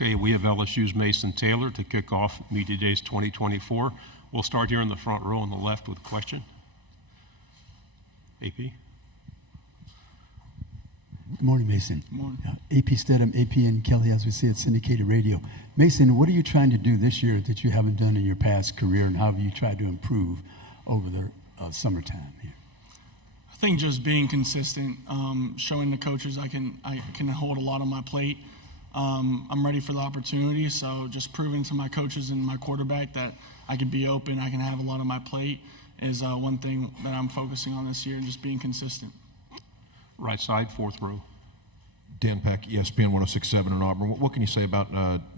Okay, we have LSU's Mason Taylor to kick off Media Days 2024. We'll start here in the front row on the left with a question. AP. Good morning, Mason. Good morning. AP Stedham, AP and Kelly, as we say, at syndicated radio. Mason, what are you trying to do this year that you haven't done in your past career, and how have you tried to improve over the summertime here? I think just being consistent, showing the coaches I can hold a lot on my plate. I'm ready for the opportunity, so just proving to my coaches and my quarterback that I can be open, I can have a lot on my plate is one thing that I'm focusing on this year, and just being consistent. Right side, fourth row. Dan Peck, ESPN 106.7 in Auburn. What can you say about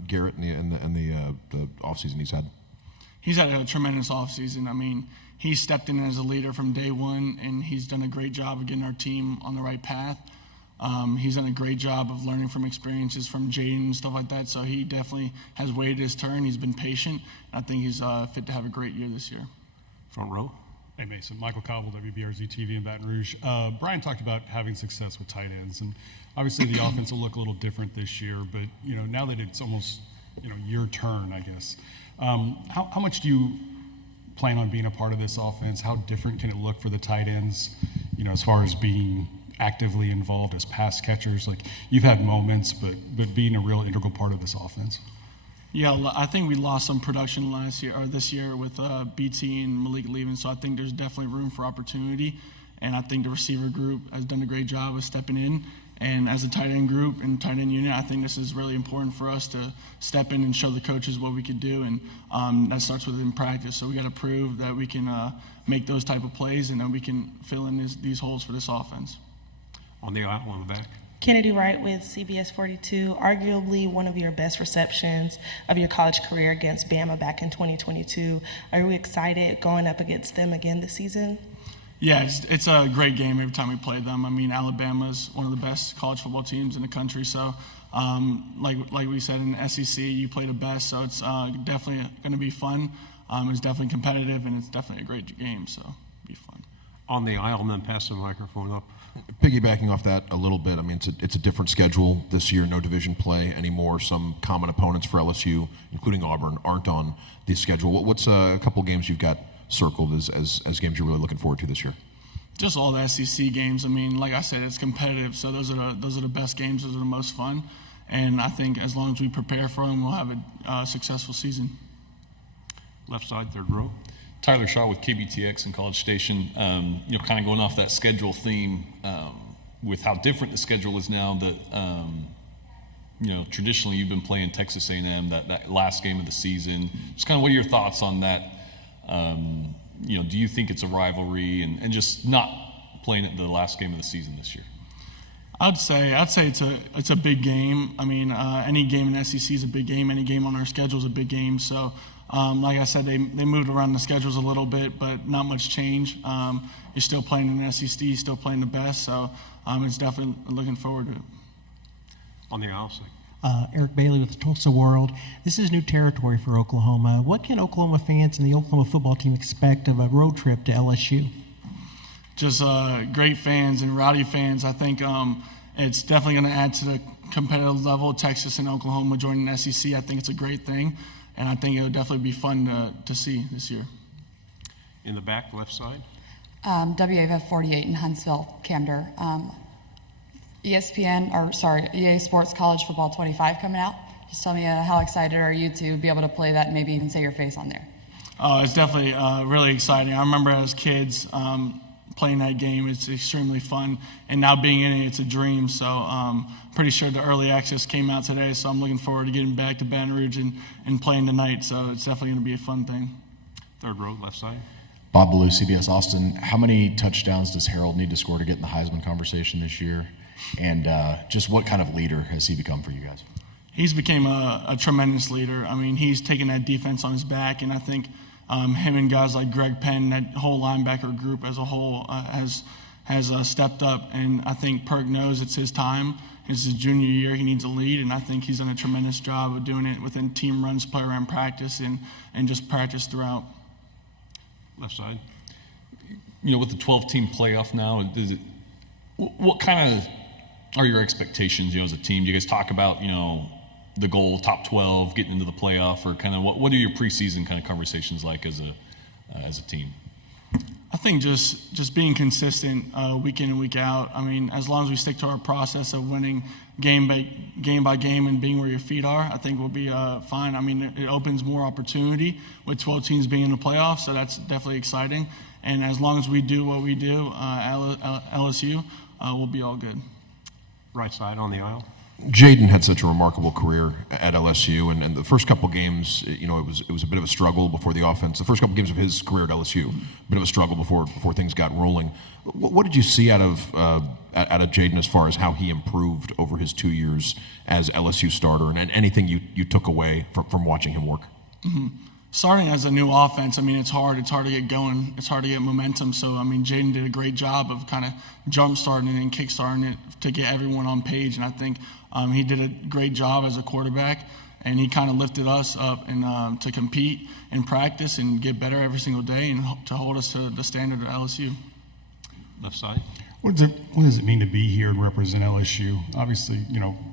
Garrett and the offseason he's had? He's had a tremendous offseason. I mean, he stepped in as a leader from day one, and he's done a great job of getting our team on the right path. He's done a great job of learning from experiences from Jaden and stuff like that, so he definitely has waited his turn. He's been patient, and I think he's fit to have a great year this year. Front row. Hey, Mason. Michael Cobble, WBRZ TV in Baton Rouge. Brian talked about having success with tight ends, and obviously the offense will look a little different this year, but, now that it's almost, your turn, I guess, how much do you plan on being a part of this offense? How different can it look for the tight ends, as far as being actively involved as pass catchers? Like, you've had moments, but being a real integral part of this offense. Yeah, I think we lost some production this year with BT and Malik leaving, so I think there's definitely room for opportunity, and I think the receiver group has done a great job of stepping in, and as a tight end group and tight end unit, I think this is really important for us to step in and show the coaches what we could do, and that starts with in practice, so we got to prove that we can make those type of plays, and then we can fill in these holes for this offense. On the aisle, on the back. Kennedy Wright with CBS 42, arguably one of your best receptions of your college career against Bama back in 2022. Are you excited going up against them again this season? Yeah, it's a great game every time we play them. I mean, Alabama's one of the best college football teams in the country, so like we said in the SEC, you play the best, so it's definitely going to be fun. It's definitely competitive, and it's definitely a great game, so it'll be fun. On the aisle, and then pass the microphone up. Piggybacking off that a little bit, I mean, it's a different schedule this year, no division play anymore. Some common opponents for LSU, including Auburn, aren't on the schedule. What's a couple games you've got circled as games you're really looking forward to this year? Just all the SEC games. I mean, like I said, it's competitive, so those are the best games. Those are the most fun, and I think as long as we prepare for them, we'll have a successful season. Left side, third row. Tyler Shaw with KBTX and College Station. Kind of going off that schedule theme, with how different the schedule is now. That traditionally you've been playing Texas A&M that last game of the season. Just kind of what are your thoughts on that? Do you think it's a rivalry and just not playing it the last game of the season this year? I'd say it's a big game. I mean, any game in the SEC is a big game. Any game on our schedule is a big game. So. Like I said, they moved around the schedules a little bit, but not much change. You're still playing in the SEC, still playing the best, so it's definitely looking forward to it. On the aisle side. Eric Bailey with the Tulsa World. This is new territory for Oklahoma. What can Oklahoma fans and the Oklahoma football team expect of a road trip to LSU? Just great fans and rowdy fans. I think it's definitely going to add to the competitive level. Texas and Oklahoma joining the SEC, I think it's a great thing. And I think it would definitely be fun to see this year. In the back, left side. WAVF 48 in Huntsville, Camden. EA Sports College Football 25 coming out. Just tell me how excited are you to be able to play that and maybe even say your face on there? It's definitely really exciting. I remember as kids playing that game. It's extremely fun. And now being in it, it's a dream. So pretty sure the early access came out today, so I'm looking forward to getting back to Baton Rouge and playing tonight. So it's definitely going to be a fun thing. Third row, left side. Bob Ballou, CBS Austin. How many touchdowns does Harold need to score to get in the Heisman conversation this year? And just what kind of leader has he become for you guys? He's became a tremendous leader. I mean, he's taken that defense on his back, and I think him and guys like Greg Penn, that whole linebacker group as a whole has stepped up. And I think Perk knows it's his time. It's his junior year. He needs a lead, and I think he's done a tremendous job of doing it within team runs, play around practice, and just practice throughout. Left side. You know, with the 12-team playoff now, what kind of are your expectations, as a team? Do you guys talk about, the goal, top 12, getting into the playoff, or kind of what are your preseason kind of conversations like as a team? I think just being consistent week in and week out. I mean, as long as we stick to our process of winning game by game and being where your feet are, I think we'll be fine. I mean, it opens more opportunity with 12 teams being in the playoffs, so that's definitely exciting. And as long as we do what we do at LSU, we'll be all good. Right side on the aisle. Jaden had such a remarkable career at LSU, and the first couple games, it was a bit of a struggle before the offense. The first couple games of his career at LSU, a bit of a struggle before things got rolling. What did you see out of Jaden as far as how he improved over his 2 years as LSU starter, and anything you took away from watching him work? Mm-hmm. Starting as a new offense, I mean, it's hard. It's hard to get going. It's hard to get momentum. So, I mean, Jaden did a great job of kind of jump-starting it and kick-starting it to get everyone on page. And I think he did a great job as a quarterback, and he kind of lifted us up and to compete in practice and get better every single day and to hold us to the standard of LSU. Left side. What does it mean to be here and represent LSU? Obviously,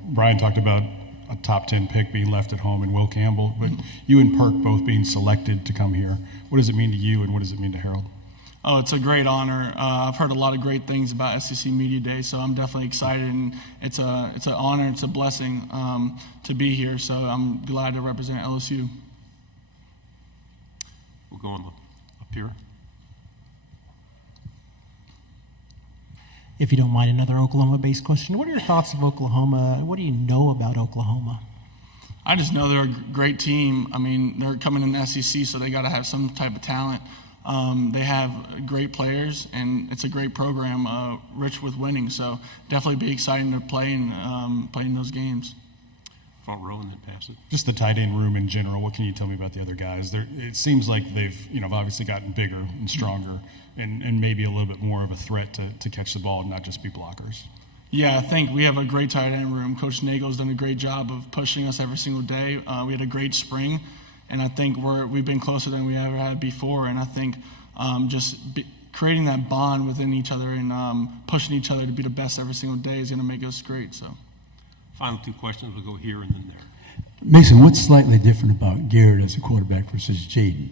Brian talked about a top 10 pick being left at home in Will Campbell, but you and Perk both being selected to come here. What does it mean to you, and what does it mean to Harold? Oh, it's a great honor. I've heard a lot of great things about SEC Media Day, so I'm definitely excited, and it's an honor, it's a blessing to be here. So I'm glad to represent LSU. We'll go up here. If you don't mind, another Oklahoma-based question. What are your thoughts of Oklahoma? What do you know about Oklahoma? I just know they're a great team. I mean, they're coming in the SEC, so they got to have some type of talent. They have great players, and it's a great program, rich with winning. So definitely be exciting to play and play in those games. Front row and then pass it. Just the tight end room in general. What can you tell me about the other guys? It seems like they've obviously gotten bigger and stronger, and maybe a little bit more of a threat to catch the ball and not just be blockers. Yeah, I think we have a great tight end room. Coach Nagel's done a great job of pushing us every single day. We had a great spring, and I think we've been closer than we ever had before. And I think creating that bond within each other and pushing each other to be the best every single day is going to make us great. So, final two questions. We'll go here and then there. Mason, what's slightly different about Garrett as a quarterback versus Jaden?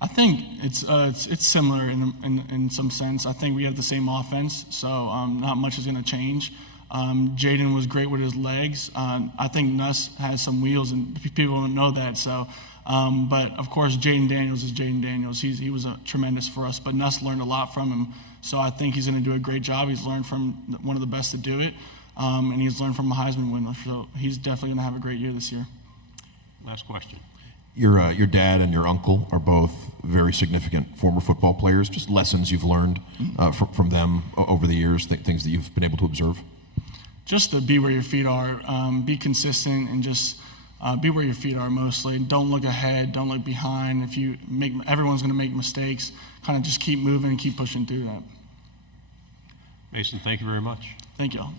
I think it's similar in some sense. I think we have the same offense, so not much is going to change. Jaden was great with his legs. I think Nuss has some wheels, and people don't know that. So, but of course, Jaden Daniels is Jaden Daniels. He was tremendous for us, but Nuss learned a lot from him. So I think he's going to do a great job. He's learned from one of the best to do it, and he's learned from a Heisman winner. So he's definitely going to have a great year this year. Last question. Your dad and your uncle are both very significant former football players. Just lessons you've learned from them over the years, things that you've been able to observe? Just to be where your feet are, be consistent, and just be where your feet are mostly. Don't look ahead, don't look behind. Everyone's going to make mistakes. Kind of just keep moving and keep pushing through that. Mason, thank you very much. Thank you all.